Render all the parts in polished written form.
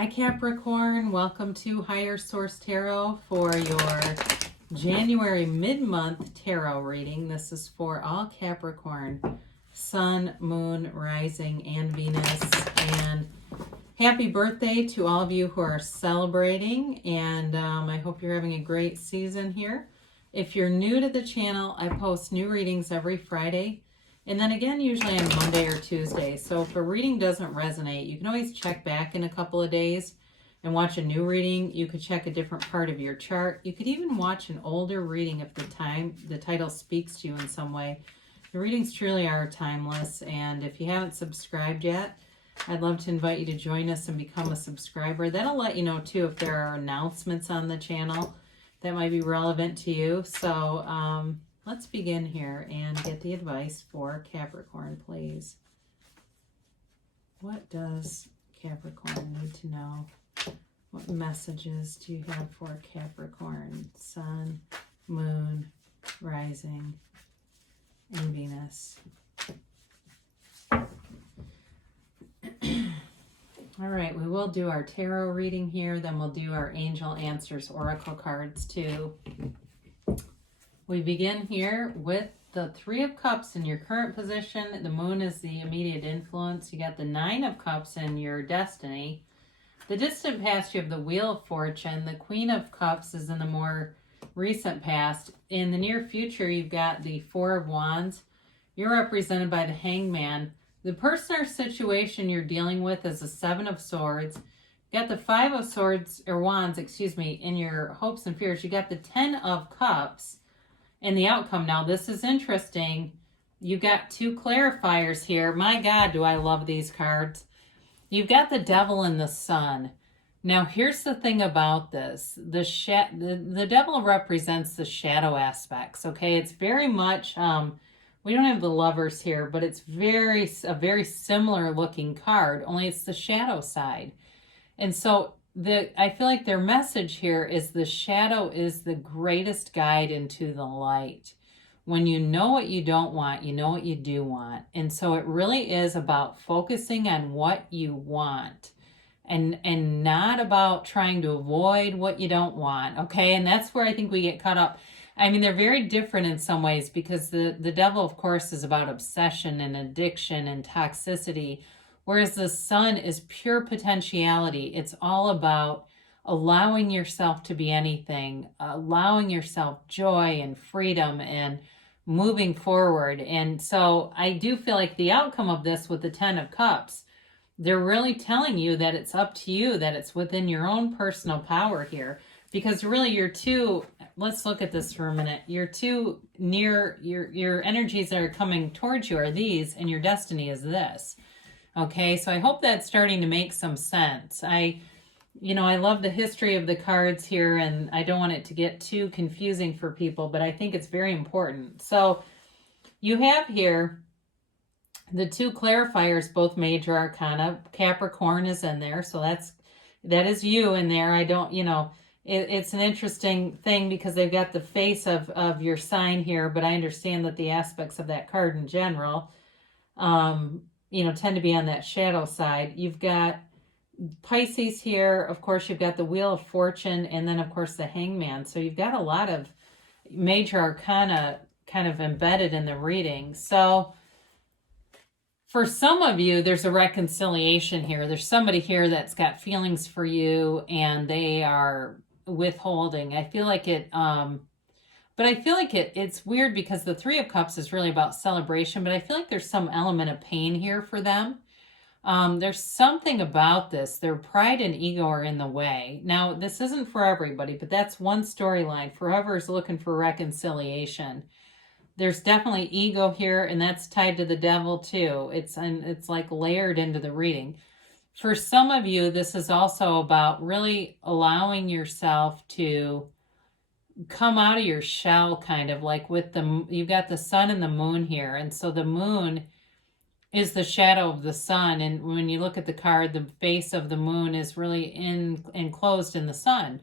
Hi Capricorn, welcome to Higher Source Tarot for your January mid-month tarot reading. This is for all Capricorn, Sun, Moon, Rising, and Venus. And happy birthday to all of you who are celebrating, and I hope you're having a great season here. If you're new to the channel, I post new readings every Friday. And then again, usually on Monday or Tuesday. So if a reading doesn't resonate, you can always check back in a couple of days and watch a new reading. You could check a different part of your chart. You could even watch an older reading if the title speaks to you in some way. The readings truly are timeless. And if you haven't subscribed yet, I'd love to invite you to join us and become a subscriber. That'll let you know too if there are announcements on the channel that might be relevant to you. So, let's begin here and get the advice for Capricorn, please. What does Capricorn need to know? What messages do you have for Capricorn? Sun, Moon, Rising, and Venus. All right, we will do our tarot reading here. Then we'll do our Angel Answers Oracle cards too. We begin here with the Three of Cups in your current position. The Moon is the immediate influence. You got the Nine of Cups in your destiny. The distant past, you have the Wheel of Fortune. The Queen of Cups is in the more recent past. In the near future, you've got the Four of Wands. You're represented by the Hangman. The person or situation you're dealing with is the Seven of Swords. You got the Five of Swords, or Wands, excuse me, in your hopes and fears. You got the Ten of Cups. And the outcome. Now, this is interesting. You've got two clarifiers here. My God, do I love these cards. You've got the Devil and the Sun. Now, here's the thing about this. The Devil represents the shadow aspects, okay? It's very much, we don't have the Lovers here, but it's a very similar looking card, only it's the shadow side. And so, I feel like their message here is the shadow is the greatest guide into the light. When you know what you don't want, you know what you do want. And so it really is about focusing on what you want and not about trying to avoid what you don't want, okay? And that's where I think we get caught up. I mean, they're very different in some ways because the Devil, of course, is about obsession and addiction and toxicity, whereas the Sun is pure potentiality. It's all about allowing yourself to be anything, allowing yourself joy and freedom and moving forward. And so I do feel like the outcome of this with the Ten of Cups, they're really telling you that it's up to you, that it's within your own personal power here. Because really let's look at this for a minute. Your two near, your energies that are coming towards you are these, and your destiny is this. Okay, so I hope that's starting to make some sense. I love the history of the cards here, and I don't want it to get too confusing for people, but I think it's very important. So you have here the two clarifiers, both major arcana. Capricorn is in there, so that is you in there. It's an interesting thing because they've got the face of your sign here, but I understand that the aspects of that card in general, tend to be on that shadow side. You've got Pisces here. Of course, you've got the Wheel of Fortune, and then, of course, the Hangman. So you've got a lot of major arcana kind of embedded in the reading. So for some of you, there's a reconciliation here. There's somebody here that's got feelings for you, and they are withholding. I feel like it... But I feel like it's weird because the Three of Cups is really about celebration, but I feel like there's some element of pain here for them. There's something about this. Their pride and ego are in the way. Now, this isn't for everybody, but that's one storyline. For whoever's looking for reconciliation. There's definitely ego here, and that's tied to the Devil too. It's like layered into the reading. For some of you, this is also about really allowing yourself to come out of your shell, kind of like with you've got the Sun and the Moon here. And so the Moon is the shadow of the Sun. And when you look at the card, the face of the Moon is really enclosed in the Sun.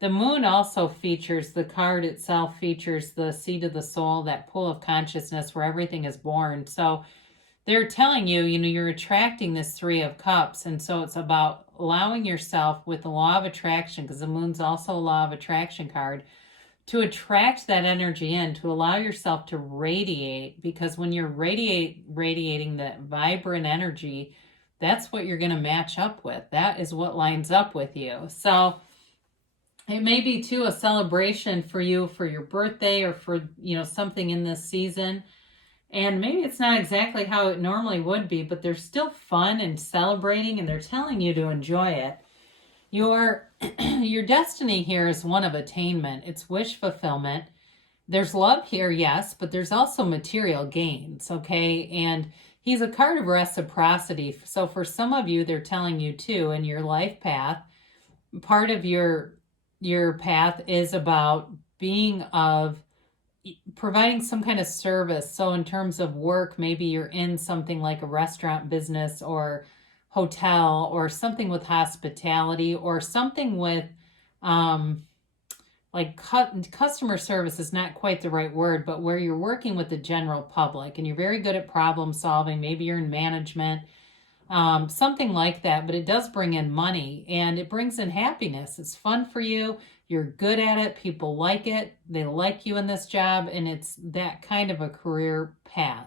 The Moon also features, the card itself features the seat of the soul, that pool of consciousness where everything is born. So they're telling you, you're attracting this Three of Cups. And so it's about allowing yourself with the law of attraction, because the moon's also a law of attraction card, to attract that energy in, to allow yourself to radiate, because when you're radiating that vibrant energy, that's what you're going to match up with. That is what lines up with you. So it may be too a celebration for you for your birthday or for, something in this season. And maybe it's not exactly how it normally would be, but there's still fun and celebrating, and they're telling you to enjoy it. Your destiny here is one of attainment. It's wish fulfillment. There's love here, yes, but there's also material gains, okay? And he's a card of reciprocity. So for some of you, they're telling you too, in your life path, part of your path is about providing some kind of service. So in terms of work, maybe you're in something like a restaurant business or hotel, or something with hospitality, or something with customer service is not quite the right word, but where you're working with the general public and you're very good at problem solving. Maybe you're in management, something like that, but it does bring in money and it brings in happiness. It's fun for you. You're good at it. People like it. They like you in this job, and it's that kind of a career path.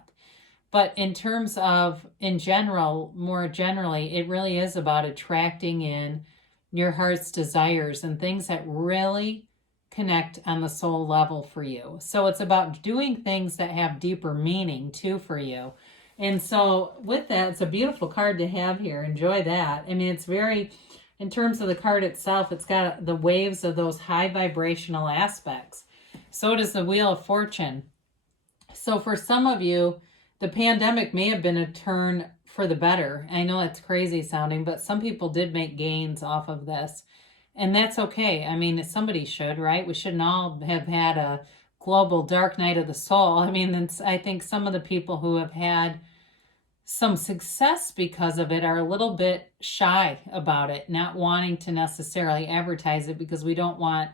But in terms of, more generally, it really is about attracting in your heart's desires and things that really connect on the soul level for you. So it's about doing things that have deeper meaning too for you. And so with that, it's a beautiful card to have here. Enjoy that. I mean, it's very, in terms of the card itself, it's got the waves of those high vibrational aspects. So does the Wheel of Fortune. So for some of you, the pandemic may have been a turn for the better. I know that's crazy sounding, but some people did make gains off of this. And that's okay. I mean, somebody should, right? We shouldn't all have had a global dark night of the soul. I mean, I think some of the people who have had some success because of it are a little bit shy about it, not wanting to necessarily advertise it, because we don't want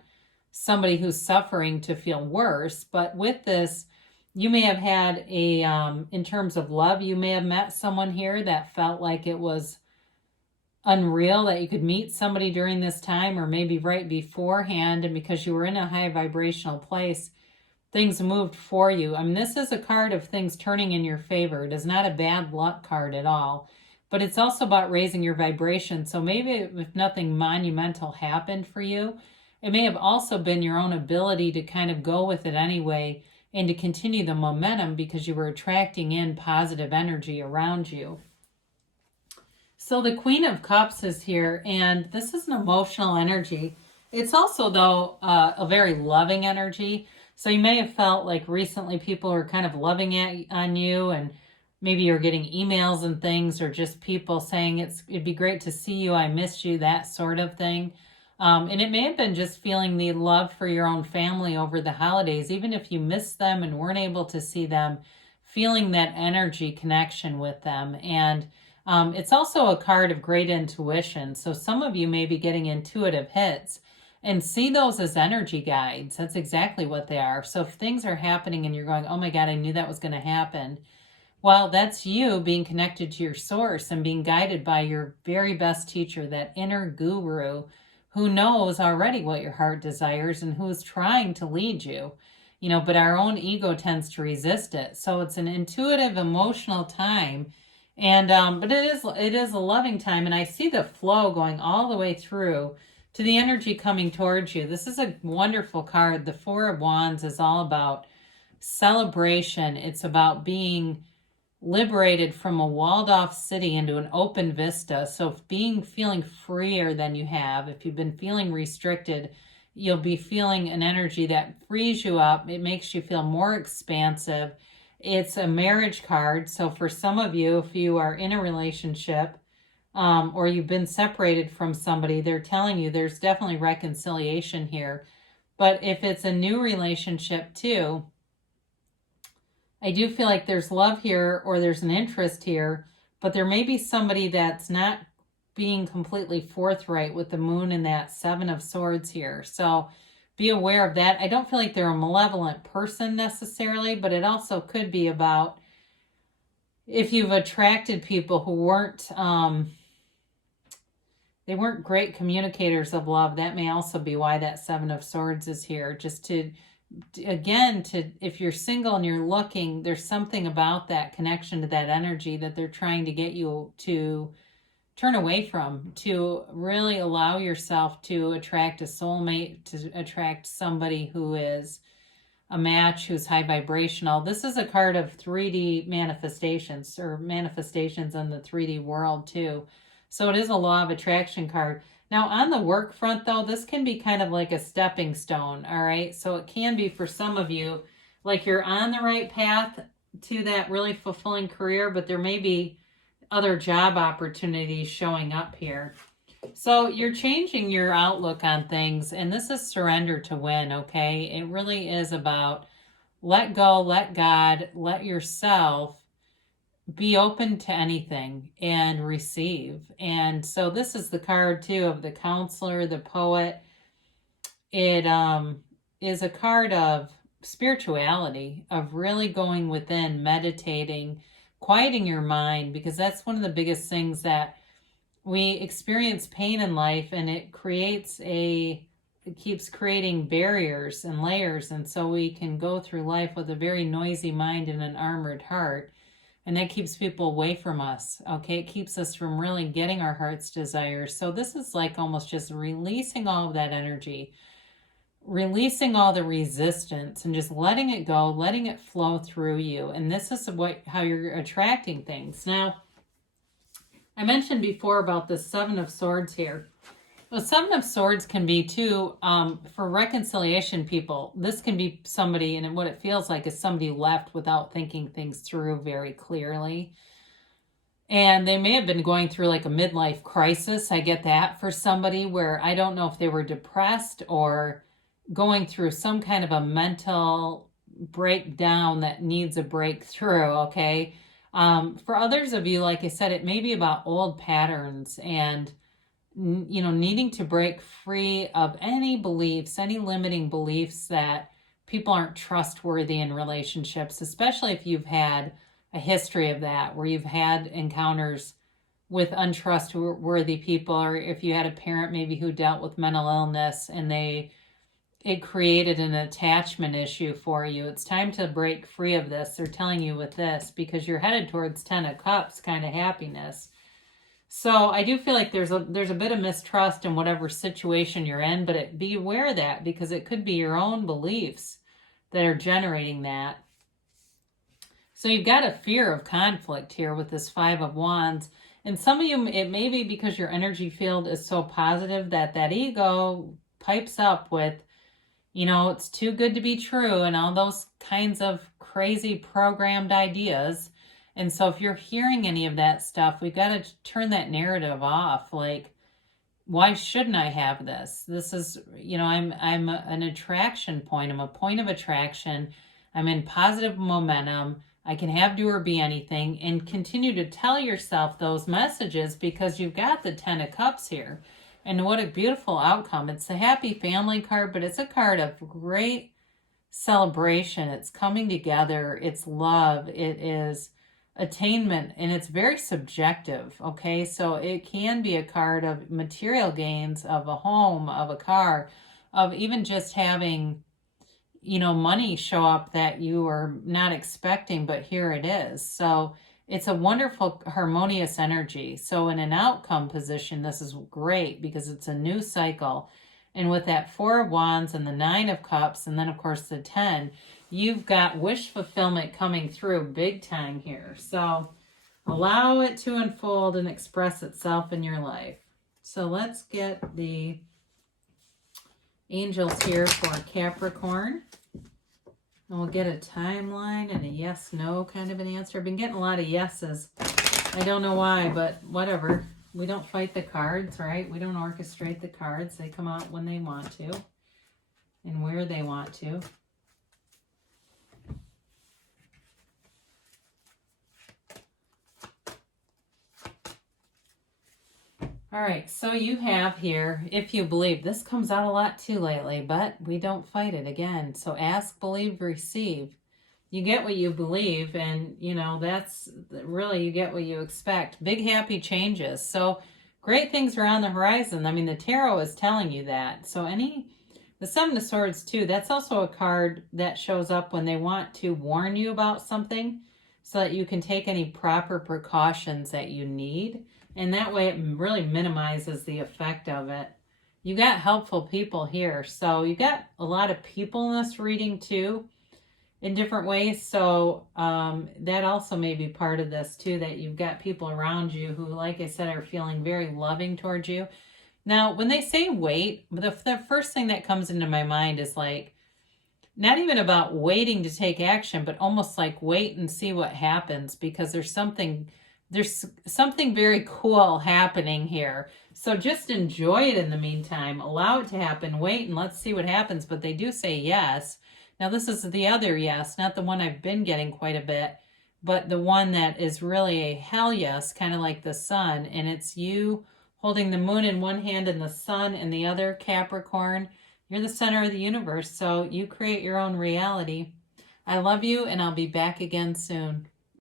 somebody who's suffering to feel worse. But with this, you may have had in terms of love, you may have met someone here that felt like it was unreal that you could meet somebody during this time, or maybe right beforehand, and because you were in a high vibrational place, things moved for you. I mean, this is a card of things turning in your favor. It is not a bad luck card at all, but it's also about raising your vibration. So maybe if nothing monumental happened for you, it may have also been your own ability to kind of go with it anyway and to continue the momentum because you were attracting in positive energy around you. So the Queen of Cups is here, and this is an emotional energy. It's also, though, a very loving energy. So you may have felt like recently people are kind of loving on you, and maybe you're getting emails and things, or just people saying it'd be great to see you, I missed you, that sort of thing. And it may have been just feeling the love for your own family over the holidays, even if you missed them and weren't able to see them, feeling that energy connection with them. And it's also a card of great intuition. So some of you may be getting intuitive hits, and see those as energy guides. That's exactly what they are. So if things are happening and you're going, oh my God, I knew that was going to happen. Well, that's you being connected to your source and being guided by your very best teacher, that inner guru who knows already what your heart desires and who is trying to lead you, but our own ego tends to resist it. So it's an intuitive, emotional time. And, but it is a loving time. And I see the flow going all the way through to the energy coming towards you. This is a wonderful card. The Four of Wands is all about celebration. It's about being liberated from a walled off city into an open vista. So feeling freer than you have. If you've been feeling restricted, you'll be feeling an energy that frees you up. It makes you feel more expansive. It's a marriage card. So for some of you, if you are in a relationship, or you've been separated from somebody, they're telling you there's definitely reconciliation here. But if it's a new relationship too, I do feel like there's love here, or there's an interest here, but there may be somebody that's not being completely forthright with the moon and that Seven of Swords here. So be aware of that. I don't feel like they're a malevolent person necessarily, but it also could be about if you've attracted people who weren't, they weren't great communicators of love, that may also be why that Seven of Swords is here. Just to, again, if you're single and you're looking, there's something about that connection to that energy that they're trying to get you to turn away from, to really allow yourself to attract a soulmate, to attract somebody who is a match, who's high vibrational. This is a card of 3D manifestations, or manifestations in the 3D world too. So it is a law of attraction card. Now on the work front though, this can be kind of like a stepping stone, all right? So it can be for some of you, like you're on the right path to that really fulfilling career, but there may be other job opportunities showing up here. So you're changing your outlook on things, and this is surrender to win, okay? It really is about let go, let God, let yourself be open to anything and receive. And so this is the card too of the counselor, the poet. It is a card of spirituality, of really going within, meditating, quieting your mind, because that's one of the biggest things that we experience pain in life, and it keeps creating barriers and layers, and so we can go through life with a very noisy mind and an armored heart, and that keeps people away from us, okay? It keeps us from really getting our heart's desires. So this is like almost just releasing all of that energy, releasing all the resistance, and just letting it go, letting it flow through you. And this is how you're attracting things. Now, I mentioned before about the Seven of Swords here. The Seven of Swords can be too, for reconciliation people, this can be somebody, and what it feels like is somebody left without thinking things through very clearly. And they may have been going through like a midlife crisis. I get that for somebody, where I don't know if they were depressed or going through some kind of a mental breakdown that needs a breakthrough, okay? For others of you, like I said, it may be about old patterns and, needing to break free of any beliefs, any limiting beliefs that people aren't trustworthy in relationships, especially if you've had a history of that, where you've had encounters with untrustworthy people, or if you had a parent maybe who dealt with mental illness and it created an attachment issue for you. It's time to break free of this. They're telling you with this, because you're headed towards 10 of Cups kind of happiness. So I do feel like there's a bit of mistrust in whatever situation you're in, but be aware of that, because it could be your own beliefs that are generating that. So you've got a fear of conflict here with this Five of Wands. And some of you, it may be because your energy field is so positive that ego pipes up with, it's too good to be true, and all those kinds of crazy programmed ideas. And so if you're hearing any of that stuff, we've got to turn that narrative off. Like, why shouldn't I have this? This is, I'm an attraction point. I'm a point of attraction. I'm in positive momentum. I can have, do, or be anything, and continue to tell yourself those messages, because you've got the 10 of Cups here. And what a beautiful outcome. It's a happy family card, but it's a card of great celebration. It's coming together. It's love. It is attainment, and it's very subjective, okay? So it can be a card of material gains, of a home, of a car, of even just having, money show up that you are not expecting, but here it is. So it's a wonderful, harmonious energy. So in an outcome position, this is great, because it's a new cycle. And with that Four of Wands and the Nine of Cups, and then of course the 10, you've got wish fulfillment coming through big time here. So allow it to unfold and express itself in your life. So let's get the angels here for Capricorn. And we'll get a timeline and a yes-no kind of an answer. I've been getting a lot of yeses. I don't know why, but whatever. We don't fight the cards, right? We don't orchestrate the cards. They come out when they want to and where they want to. All right, so you have here, if you believe. This comes out a lot too lately, but we don't fight it again. So ask, believe, receive. you get what you believe, and you know, that's really, you get what you expect. Big happy changes. So great things are on the horizon. I mean, the tarot is telling you that. So the Seven of Swords too, that's also a card that shows up when they want to warn you about something so that you can take any proper precautions that you need. And that way it really minimizes the effect of it. You got helpful people here. So you got a lot of people in this reading too, in different ways. So that also may be part of this too, that you've got people around you who, like I said, are feeling very loving towards you. Now, when they say wait, the first thing that comes into my mind is like, not even about waiting to take action, but almost like wait and see what happens, because there's something very cool happening here. So just enjoy it in the meantime. Allow it to happen. Wait and let's see what happens. But they do say yes. Now, this is the other yes, not the one I've been getting quite a bit, but the one that is really a hell yes, kind of like the sun. And it's you holding the moon in one hand and the sun in the other, Capricorn. You're the center of the universe, so you create your own reality. I love you, and I'll be back again soon.